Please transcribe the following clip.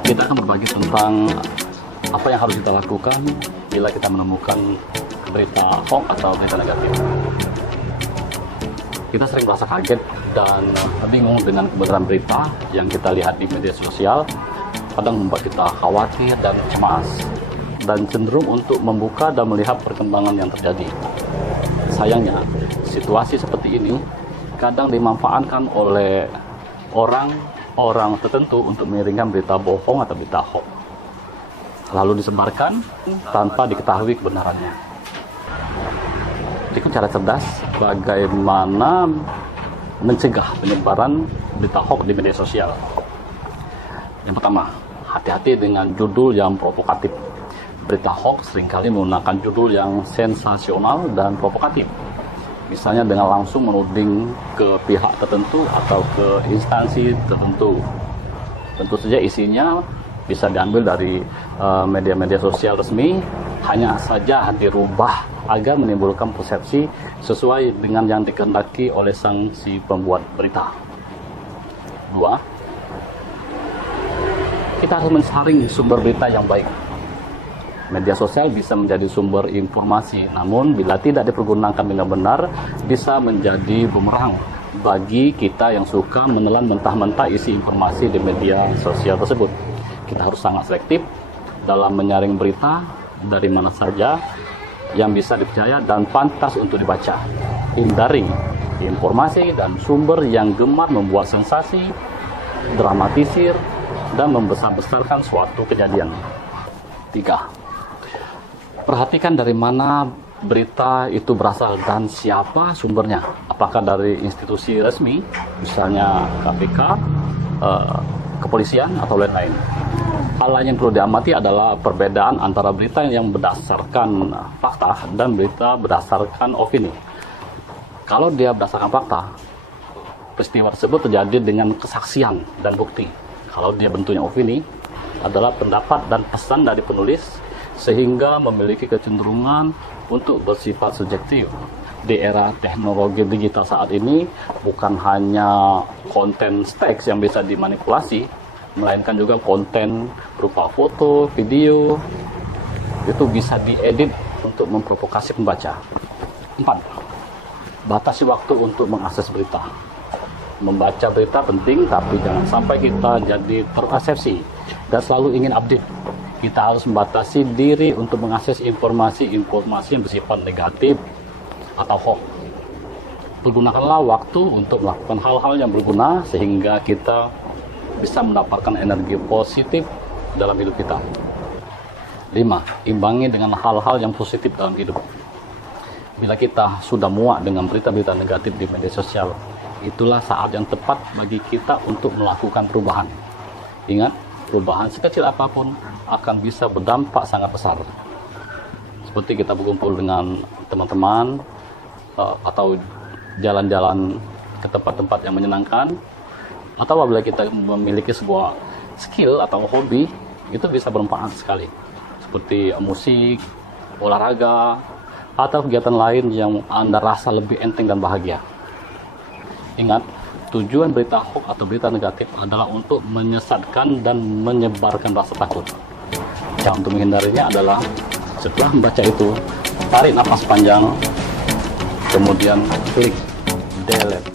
Kita akan berbagi tentang apa yang harus kita lakukan bila kita menemukan berita hoax atau berita negatif. Kita sering merasa kaget dan bingung dengan kebenaran berita yang kita lihat di media sosial, kadang membuat kita khawatir dan cemas, dan cenderung untuk membuka dan melihat perkembangan yang terjadi. Sayangnya, situasi seperti ini kadang dimanfaatkan oleh orang tertentu untuk mengiringkan berita bohong atau berita hoax, lalu disebarkan tanpa diketahui kebenarannya. Berikut cara cerdas bagaimana mencegah penyebaran berita hoax di media sosial. Yang pertama, hati-hati dengan judul yang provokatif. Berita hoax seringkali menggunakan judul yang sensasional dan provokatif. Misalnya dengan langsung menuding ke pihak tertentu atau ke instansi tertentu. Tentu saja isinya bisa diambil dari media-media sosial resmi, hanya saja dirubah agar menimbulkan persepsi sesuai dengan yang dikehendaki oleh si pembuat berita. 2. Kita harus mensaring sumber berita yang baik. Media sosial bisa menjadi sumber informasi, namun bila tidak dipergunakan dengan benar, bisa menjadi bumerang bagi kita yang suka menelan mentah-mentah isi informasi di media sosial tersebut. Kita harus sangat selektif dalam menyaring berita dari mana saja yang bisa dipercaya dan pantas untuk dibaca. Hindari informasi dan sumber yang gemar membuat sensasi, dramatisir, dan membesar-besarkan suatu kejadian. 3. Perhatikan dari mana berita itu berasal dan siapa sumbernya. Apakah dari institusi resmi, misalnya KPK, kepolisian, atau lain-lain. Hal lain yang perlu diamati adalah perbedaan antara berita yang berdasarkan fakta dan berita berdasarkan opini. Kalau dia berdasarkan fakta, peristiwa tersebut terjadi dengan kesaksian dan bukti. Kalau dia bentuknya opini, adalah pendapat dan pesan dari penulis, sehingga memiliki kecenderungan untuk bersifat subjektif. Di era teknologi digital saat ini, bukan hanya konten teks yang bisa dimanipulasi, melainkan juga konten berupa foto, video, itu bisa diedit untuk memprovokasi pembaca. 4. Batasi waktu untuk mengakses berita. Membaca berita penting, tapi jangan sampai kita jadi terpersepsi dan selalu ingin update. Kita harus membatasi diri untuk mengakses informasi-informasi yang bersifat negatif atau hoax. Pergunakanlah waktu untuk melakukan hal-hal yang berguna sehingga kita bisa mendapatkan energi positif dalam hidup kita. 5. Imbangi dengan hal-hal yang positif dalam hidup. Bila kita sudah muak dengan berita-berita negatif di media sosial, itulah saat yang tepat bagi kita untuk melakukan perubahan. Ingat, perubahan sekecil apapun akan bisa berdampak sangat besar. Seperti kita berkumpul dengan teman-teman atau jalan-jalan ke tempat-tempat yang menyenangkan, atau apabila kita memiliki sebuah skill atau hobi, itu bisa bermanfaat sekali. Seperti musik, olahraga, atau kegiatan lain yang Anda rasa lebih enteng dan bahagia. Ingat, tujuan berita hoax atau berita negatif adalah untuk menyesatkan dan menyebarkan rasa takut. Cara untuk menghindarinya adalah setelah membaca itu, tarik nafas panjang, kemudian klik delete.